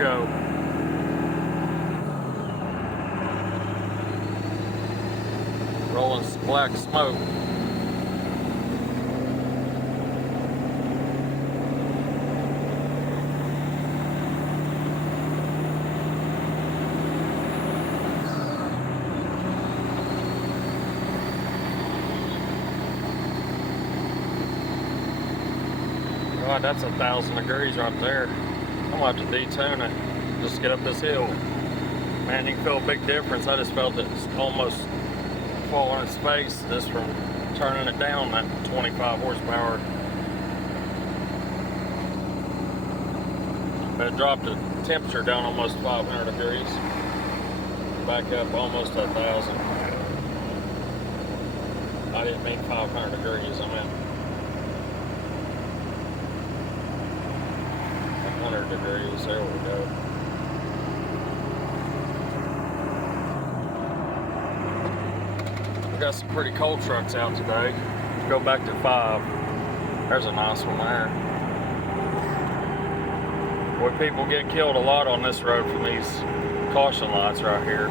go. Rolling black smoke. God, that's 1,000 degrees right there. I'm gonna have to detune it. Just get up this hill. Man, you can feel a big difference. I just felt it almost fall on its face just from turning it down that 25 horsepower. But it dropped the temperature down almost 500 degrees. Back up almost 1,000. I didn't mean 500 degrees, I meant 100 degrees. There we go. We got some pretty cold trucks out today. Go back to 5. There's a nice one there. Boy, people get killed a lot on this road from these caution lights right here.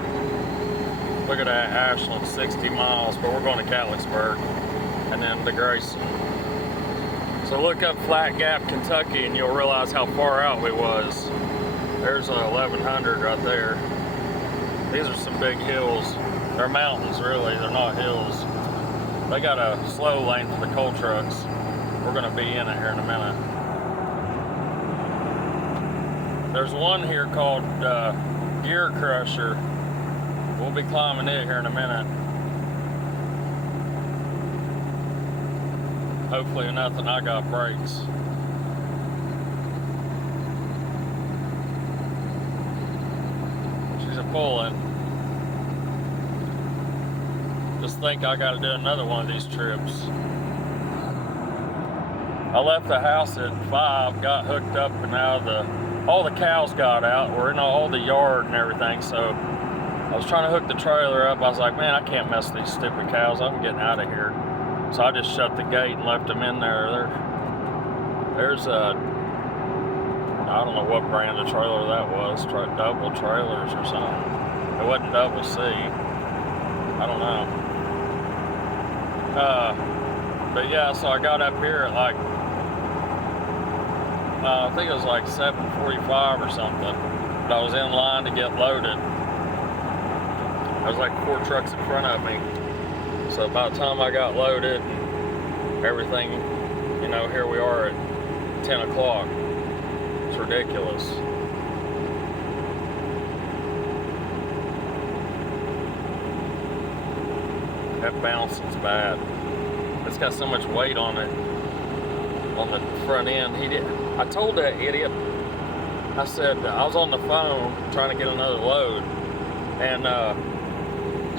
Look at that, Ashland, 60 miles, but we're going to Catlettsburg and then to Grayson. So look up Flat Gap, Kentucky, and you'll realize how far out we was. There's 1,100 right there. These are some big hills. They're mountains, really. They're not hills. They got a slow lane for the coal trucks. We're going to be in it here in a minute. There's one here called Gear Crusher. We'll be climbing it here in a minute. Hopefully nothing I got breaks. She's a pulling. Just think I gotta do another one of these trips. I left the house at 5, got hooked up, and now all the cows got out. We're in all the yard and everything, so I was trying to hook the trailer up. I was like, man, I can't mess with these stupid cows. I'm getting out of here. So I just shut the gate and left them in there. There's I don't know what brand of trailer that was. Double trailers or something. It wasn't double C. I don't know. But yeah, so I got up here at like, I think it was like 7:45 or something. But I was in line to get loaded. There was like 4 trucks in front of me. So by the time I got loaded and everything, you know, here we are at 10 o'clock. It's ridiculous. That bouncing's bad. It's got so much weight on it, on the front end. I told that idiot, I said, I was on the phone trying to get another load. And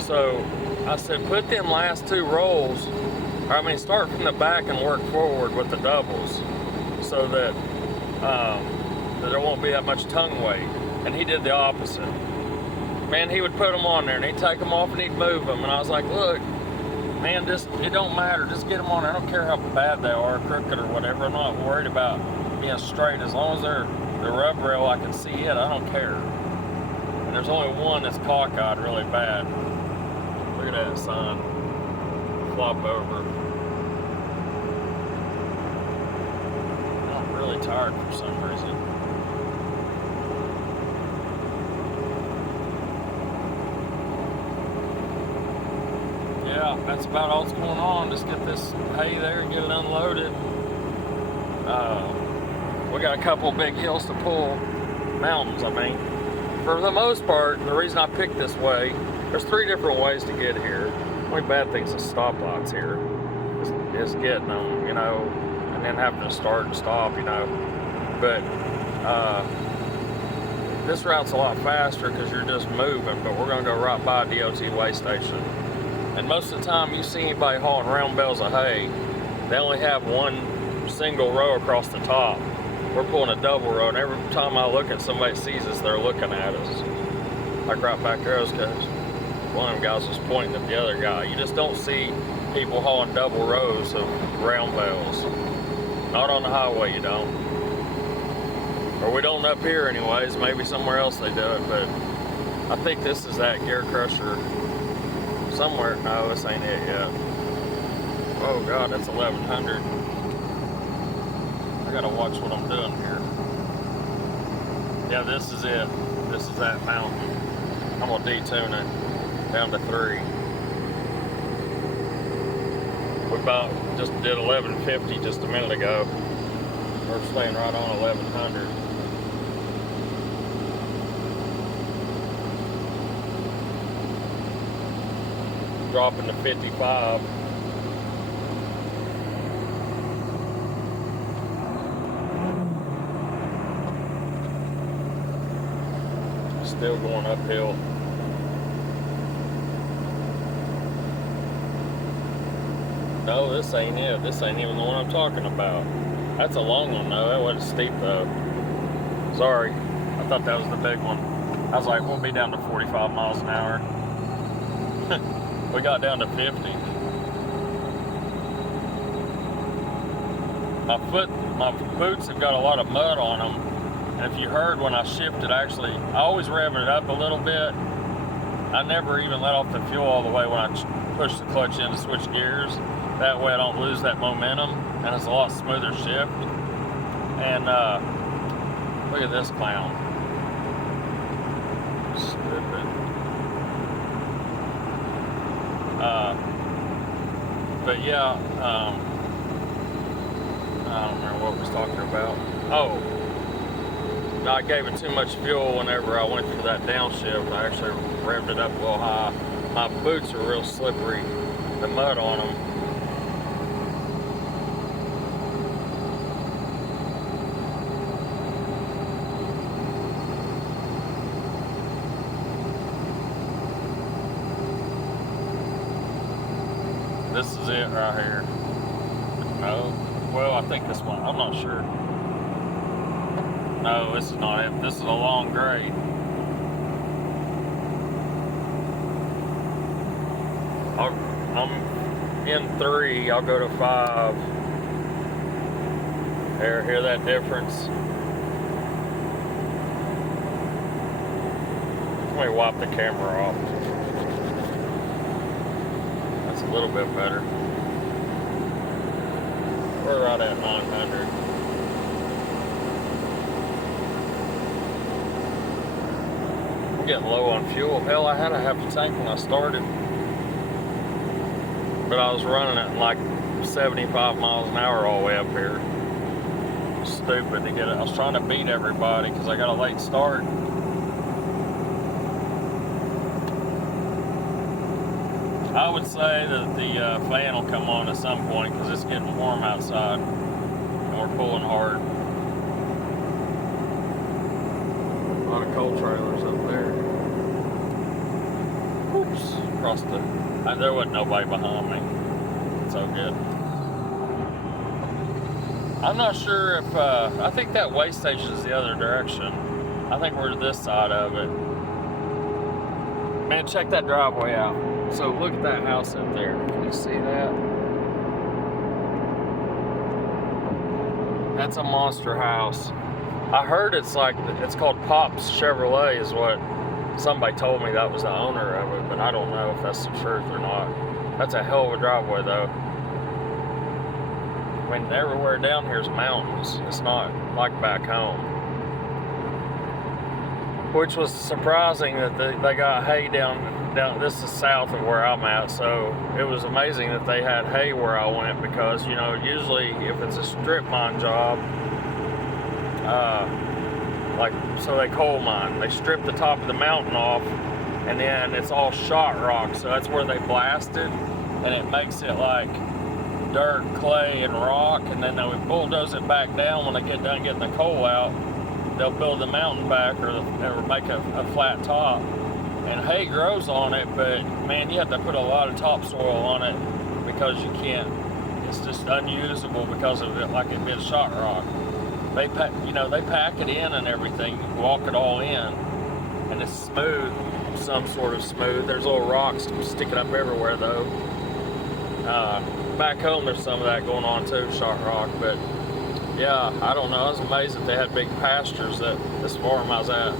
so I said, put them last 2 rolls, start from the back and work forward with the doubles so that there won't be that much tongue weight. And he did the opposite. Man, he would put them on there and he'd take them off and he'd move them. And I was like, look, man, it don't matter. Just get them on there. I don't care how bad they are, crooked or whatever. I'm not worried about being straight. As long as they're the rub rail, I can see it. I don't care. And there's only one that's cockeyed really bad. Look at that sign. Flop over. I'm really tired for some reason. Yeah, that's about all that's going on. Just get this hay there and get it unloaded. We got a couple big hills to pull. Mountains, I mean. For the most part, the reason I picked this way, there's 3 different ways to get here. The only bad thing is the stoplights here. Is getting them, you know, and then having to start and stop, you know. But this route's a lot faster because you're just moving, but we're going to go right by a DOT way station. And most of the time you see anybody hauling round bales of hay, they only have one single row across the top. We're pulling a double row, and every time I look at somebody sees us, they're looking at us. Like right back there, because one of them guys was pointing at the other guy. You just don't see people hauling double rows of round bales. Not on the highway, you don't. Or we don't up here anyways. Maybe somewhere else they do it, but I think this is that gear crusher somewhere. No, this ain't it yet. Oh God, that's 1100. I gotta watch what I'm doing here. Yeah, this is it. This is that mountain. I'm gonna detune it down to 3. We about just did 1150 just a minute ago. We're staying right on 1100. Dropping to 55. Still going uphill. No, this ain't it. This ain't even the one I'm talking about. That's a long one though. That wasn't steep though. Sorry. I thought that was the big one. I was like, we'll be down to 45 miles an hour. We got down to 50. My boots have got a lot of mud on them. And if you heard when I shifted, I always revving it up a little bit. I never even let off the fuel all the way when I push the clutch in to switch gears. That way I don't lose that momentum, and it's a lot smoother shift. And look at this clown. Stupid. But yeah, I don't remember what we was talking about. Oh, no, I gave it too much fuel whenever I went for that downshift. I actually revved it up a little high. My boots are real slippery, the mud on them. This is it right here. No, well, I think this one, I'm not sure. No, this is not it. This is a long grade. I'm in 3, I'll go to 5. There, hear that difference? Let me wipe the camera off. That's a little bit better. We're right at 900. I'm getting low on fuel. Hell, I had a half a tank when I started. But I was running at like 75 miles an hour all the way up here. Stupid to get it. I was trying to beat everybody because I got a late start. I would say that the fan will come on at some point because it's getting warm outside and we're pulling hard. A lot of coal trailers up there. Oops, across the... there wasn't nobody behind me. It's all good. I'm not sure if, I think that way station is the other direction. I think we're this side of it. Man, check that driveway out. So look at that house up there. Can you see that? That's a monster house. I heard it's called Pop's Chevrolet is what somebody told me that was the owner of it, but I don't know if that's the truth or not. That's a hell of a driveway though. I mean, everywhere down here is mountains. It's not like back home. Which was surprising that they got hay down, this is south of where I'm at, so it was amazing that they had hay where I went because, you know, usually if it's a strip mine job, so they coal mine, they strip the top of the mountain off and then it's all shot rock, so that's where they blasted and it makes it like dirt, clay, and rock, and then they would bulldoze it back down when they get done getting the coal out. They'll build the mountain back or make a flat top, and hay grows on it, but man, you have to put a lot of topsoil on it because you can't, it's just unusable because of it, like it been shot rock. They pack it in and everything, you walk it all in, and it's smooth, some sort of smooth. There's little rocks sticking up everywhere though. Back home there's some of that going on too, shot rock, but yeah, I don't know. I was amazed that they had big pastures at this farm I was at.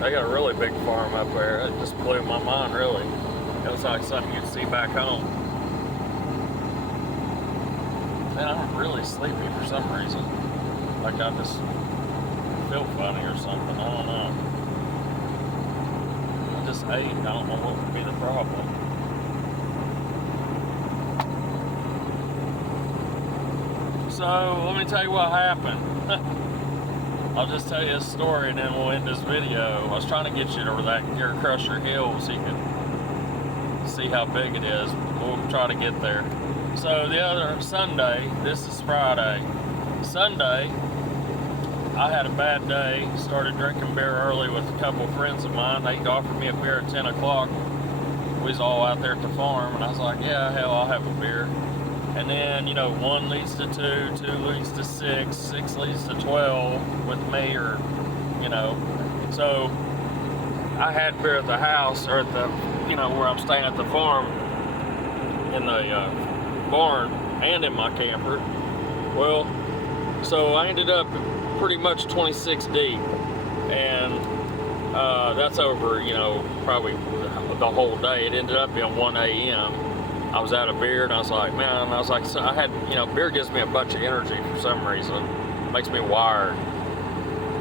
They got a really big farm up there. It just blew my mind, really. It was like something you'd see back home. Man, I'm really sleepy for some reason. Like I just feel funny or something. I don't know. I just ate. I don't know what would be the problem. So, let me tell you what happened. I'll just tell you a story and then we'll end this video. I was trying to get you to that Gear Crusher Hill so you can see how big it is. We'll try to get there. So the other Sunday, this is Friday. Sunday, I had a bad day. Started drinking beer early with a couple of friends of mine. They offered me a beer at 10 o'clock. We was all out there at the farm and I was like, yeah, hell, I'll have a beer. And then, you know, 1 leads to 2, 2 leads to 6, 6 leads to 12 with me, or, you know. So I had beer at the house, or at the, you know, where I'm staying at the farm, in the barn, and in my camper. Well, so I ended up pretty much 26 deep. And that's over, you know, probably the whole day. It ended up being 1 a.m. I was out of beer and I was like, man, so I had, you know, beer gives me a bunch of energy for some reason. Makes me wired.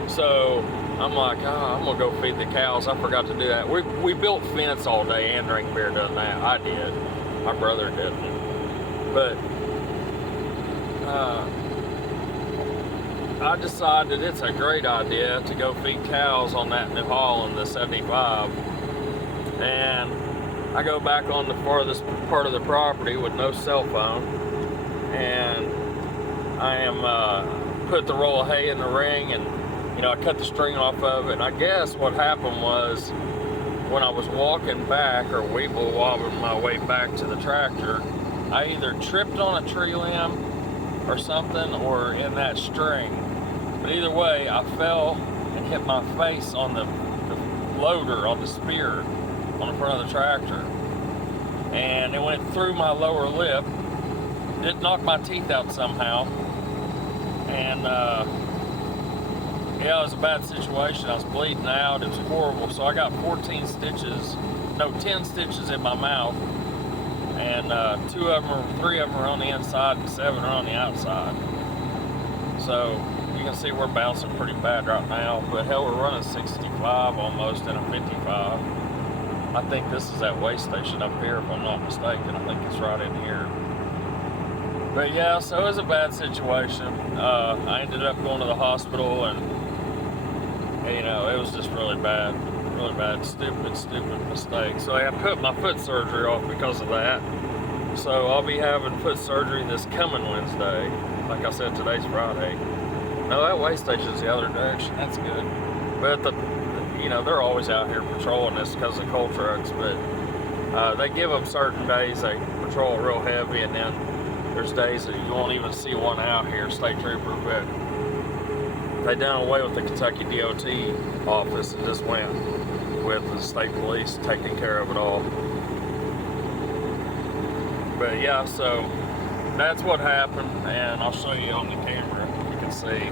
So I'm like, oh, I'm gonna go feed the cows. I forgot to do that. We built fence all day and drank beer, doing that. I did. My brother didn't. But I decided it's a great idea to go feed cows on that New Holland, the 75. And I go back on the farthest part of the property with no cell phone, and I am put the roll of hay in the ring, and you know, I cut the string off of it. And I guess what happened was, when I was walking back, or weeble wobbling my way back to the tractor, I either tripped on a tree limb or something, or in that string. But either way, I fell and hit my face on the loader, on the spear on the front of the tractor, and it went through my lower lip. It knocked my teeth out somehow, and yeah, it was a bad situation. I was bleeding out. It was horrible. So I got 10 stitches in my mouth, and 3 of them are on the inside and 7 are on the outside. So you can see we're bouncing pretty bad right now, but hell, we're running 65 almost in a 55. I think this is that way station up here, if I'm not mistaken. I think it's right in here. But yeah, so it was a bad situation. I ended up going to the hospital, and you know, it was just really bad, stupid mistake. So I put my foot surgery off because of that. So I'll be having foot surgery this coming Wednesday. Like I said, today's Friday. No, that way station's the other direction. That's good. But you know, they're always out here patrolling this because of coal trucks, but they give them certain days they patrol real heavy, and then there's days that you won't even see one out here, state trooper. But they done away with the Kentucky DOT office and just went with the state police taking care of it all. But yeah, so that's what happened, and I'll show you on the camera. You can see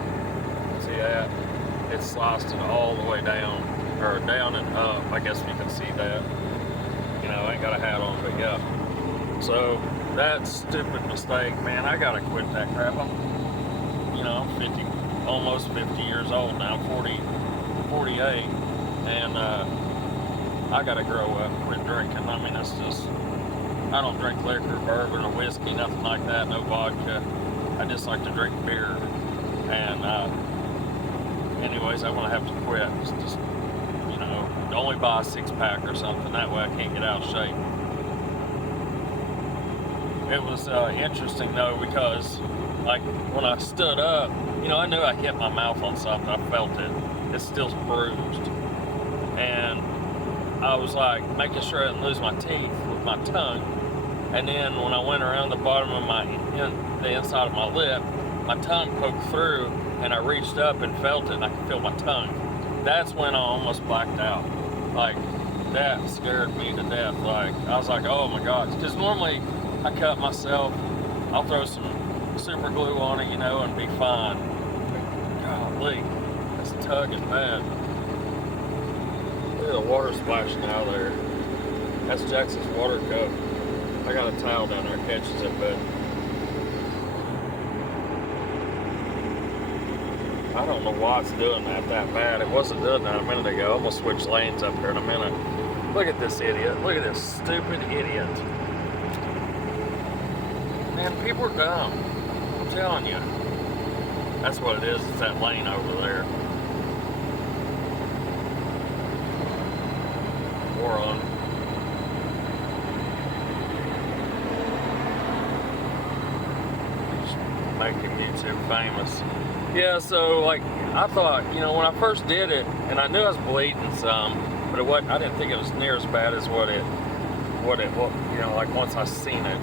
that it's sliced it all the way down, or down and up. I guess you can see that. You know, I ain't got a hat on, but yeah. So that stupid mistake, man. I gotta quit that crap. I'm 50, almost 50 years old now. 48, and I gotta grow up and quit drinking. I mean, it's just, I don't drink liquor, bourbon, or whiskey, nothing like that. No vodka. I just like to drink beer. And anyways, I'm gonna have to quit. Just only buy a 6-pack or something. That way I can't get out of shape. It was interesting though, because like when I stood up, I knew I hit my mouth on something. I felt it. It's still bruised, and I was like making sure I didn't lose my teeth with my tongue. And then when I went around the bottom of the inside of my lip, my tongue poked through, and I reached up and felt it, and I could feel my tongue. That's when I almost blacked out. Like, that scared me to death. Like, I was like, oh my gosh. Because normally I cut myself, I'll throw some super glue on it, you know, and be fine. Golly, it's tugging bad. Look at the water splashing out of there. That's Jackson's water cup. I got a towel down there, catches it, but I don't know why it's doing that bad. It wasn't doing that a minute ago. I'm gonna switch lanes up here in a minute. Look at this idiot. Look at this stupid idiot. Man, people are dumb. I'm telling you. That's what it is. It's that lane over there. Moron. Making YouTube famous. Yeah, so like I thought, you know, when I first did it, and I knew I was bleeding some, but it wasn't. I didn't think it was near as bad as what it, you know, like once I seen it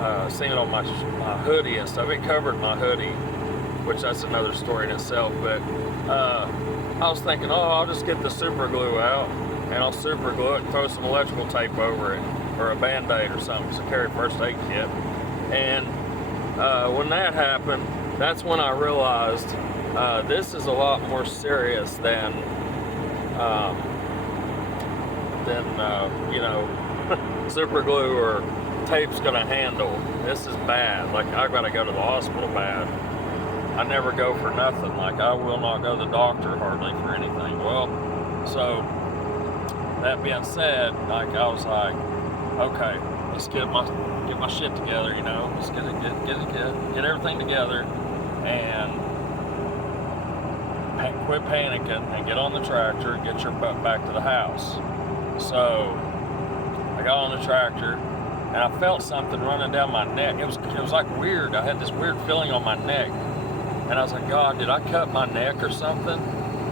on my hoodie and stuff. It covered my hoodie, which that's another story in itself. But I was thinking, oh, I'll just get the super glue out and I'll super glue it and throw some electrical tape over it, or a Band-Aid or something, to carry a first aid kit. And when that happened, that's when I realized this is a lot more serious than you know, super glue or tape's gonna handle. This is bad. Like, I gotta go to the hospital bad. I never go for nothing. Like, I will not go to the doctor hardly for anything. Well, so that being said, like, I was like, okay, let's get my shit together, you know, let's get everything together and quit panicking and get on the tractor and get your butt back to the house. So I got on the tractor and I felt something running down my neck. It was like weird. I had this weird feeling on my neck, and I was like, God, did I cut my neck or something?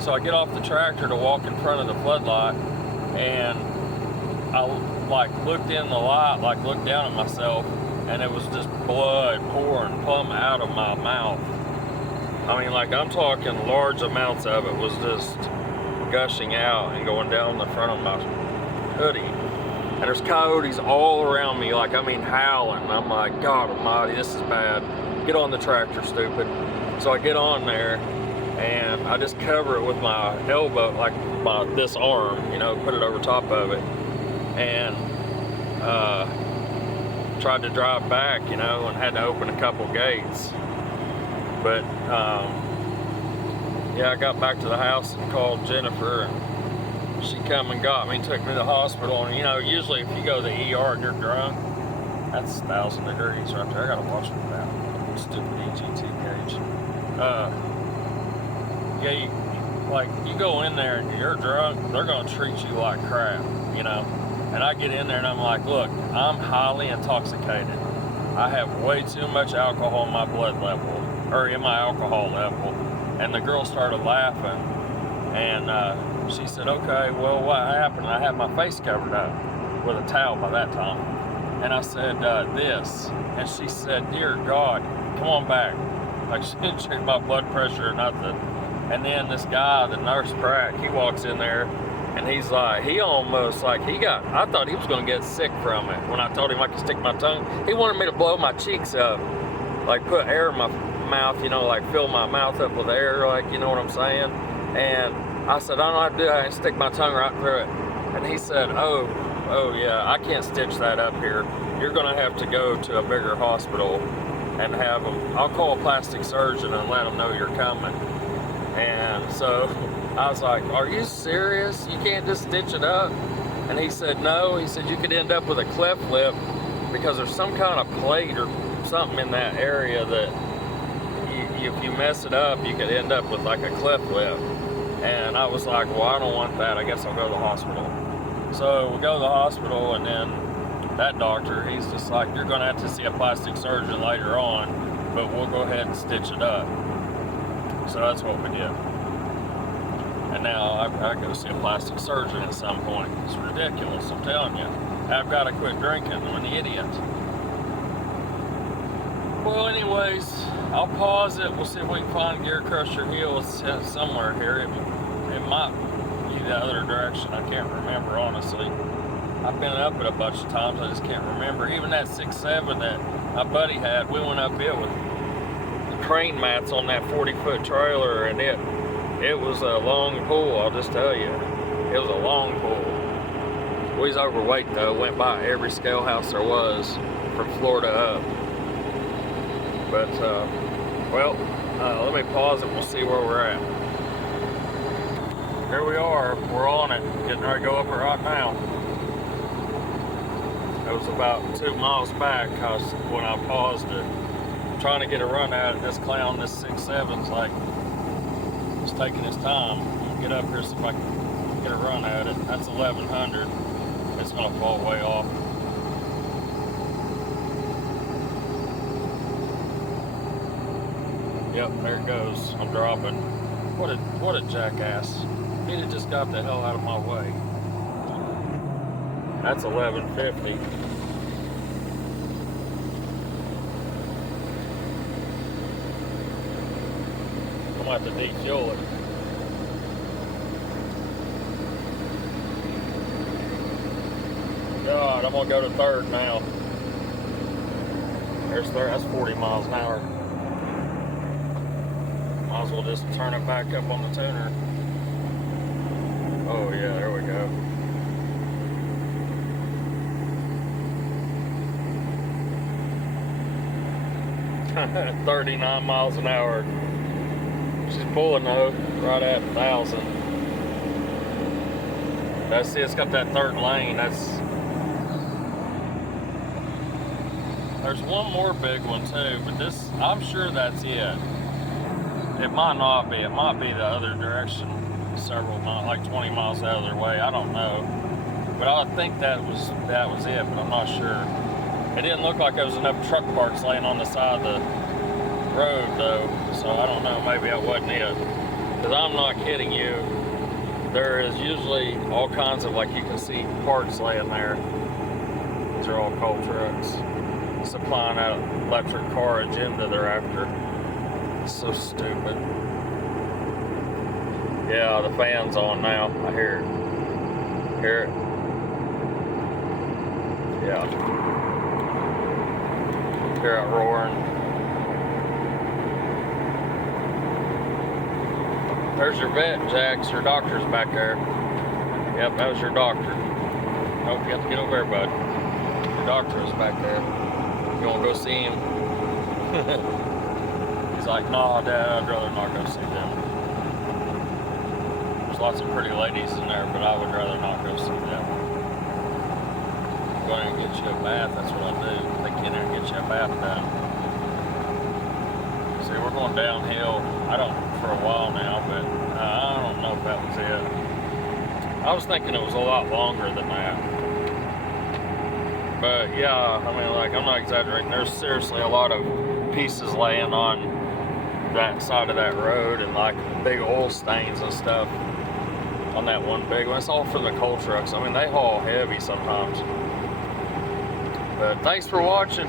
So I get off the tractor to walk in front of the floodlight, and I like looked in the light, like looked down at myself, and it was just blood pouring plumb out of my mouth. I mean, like, I'm talking large amounts of it was just gushing out and going down the front of my hoodie. And there's coyotes all around me, like, I mean, howling. I'm like, God almighty, this is bad. Get on the tractor, stupid. So I get on there, and I just cover it with my elbow, like this arm, you know, put it over top of it. And tried to drive back, you know, and had to open a couple gates. But yeah, I got back to the house and called Jennifer, and she come and got me and took me to the hospital. And you know, usually if you go to the ER and you're drunk, that's 1,000 degrees right there. I gotta watch for that stupid EGT gauge. Yeah, you go in there and you're drunk, they're gonna treat you like crap, you know. And I get in there and I'm like, look, I'm highly intoxicated. I have way too much alcohol in my blood level, or in my alcohol level. And the girl started laughing, and she said, okay, well, what happened? I had my face covered up with a towel by that time. And I said, this. And she said, dear God, come on back. Like, she didn't check my blood pressure or nothing. And then this guy, the nurse prac, he walks in there, and he's like, he almost, like, I thought he was going to get sick from it. When I told him I could stick my tongue, he wanted me to blow my cheeks up, like put air in my mouth, you know, like fill my mouth up with air, like, you know what I'm saying? And I said, I don't know how to do that, and stick my tongue right through it. And he said, oh yeah, I can't stitch that up here. You're going to have to go to a bigger hospital and have them, I'll call a plastic surgeon and let them know you're coming. And so I was like, are you serious? You can't just stitch it up? And he said, no. He said, you could end up with a cleft lip because there's some kind of plate or something in that area that if you mess it up, you could end up with like a cleft lip. And I was like, well, I don't want that. I guess I'll go to the hospital. So we go to the hospital, and then that doctor, he's just like, you're going to have to see a plastic surgeon later on, but we'll go ahead and stitch it up. So that's what we did. And now I go see a plastic surgeon at some point. It's ridiculous, I'm telling you. I've got to quit drinking. I'm an idiot. Well, anyways, I'll pause it. We'll see if we can find Gear Crusher Heel somewhere here. It might, the other direction. I can't remember, honestly. I've been up it a bunch of times, I just can't remember. Even that 6.7 that my buddy had, we went up it with the crane mats on that 40-foot trailer, and it was a long pull, I'll just tell you. It was a long pull. We was overweight though, went by every scale house there was from Florida up. But, well, let me pause it, we'll see where we're at. Here we are, we're on it, getting ready to go up it right now. It was about 2 miles back when I paused it. I'm trying to get a run at it. This clown, this 6.7's like, he's taking his time. I'll get up here, see if I can get a run at it. That's 1100. It's gonna fall way off. Yep, there it goes. I'm dropping. What a jackass. He'd have just got the hell out of my way. That's 1150. I'm gonna have to defuel it. God, I'm gonna go to third now. There's third, that's 40 miles an hour. Might as well just turn it back up on the tuner. Oh yeah, there we go. At 39 miles an hour. She's pulling though, right at 1,000. That's it, it's got that third lane. There's one more big one too, but this, I'm sure that's it. It might not be, it might be the other direction, several miles, like 20 miles the other way, I don't know. But I think that was it, but I'm not sure. It didn't look like there was enough truck parks laying on the side of the road though, so I don't know, maybe that wasn't it. Because I'm not kidding you, there is usually all kinds of, like you can see parts laying there. These are all coal trucks supplying that electric car agenda they're after. It's so stupid. Yeah, the fan's on now, I hear it. Hear it? Yeah. Hear it roaring. There's your vet, Jax. Your doctor's back there. Yep, that was your doctor. Nope, you have to get over there, bud. Your doctor is back there. You want to go see him? He's like, nah, Dad, I'd rather not go see them. There's lots of pretty ladies in there, but I would rather not go see them. I'm going to get you a bath, that's what I do. Take you in there and get you a bath done. See, we're going downhill. For a while now, but I don't know if that was it. I was thinking it was a lot longer than that. But yeah, I mean, like, I'm not exaggerating. There's seriously a lot of pieces laying on that side of that road, and like big oil stains and stuff on that one big one. It's all from the coal trucks. I mean, they haul heavy sometimes. But thanks for watching.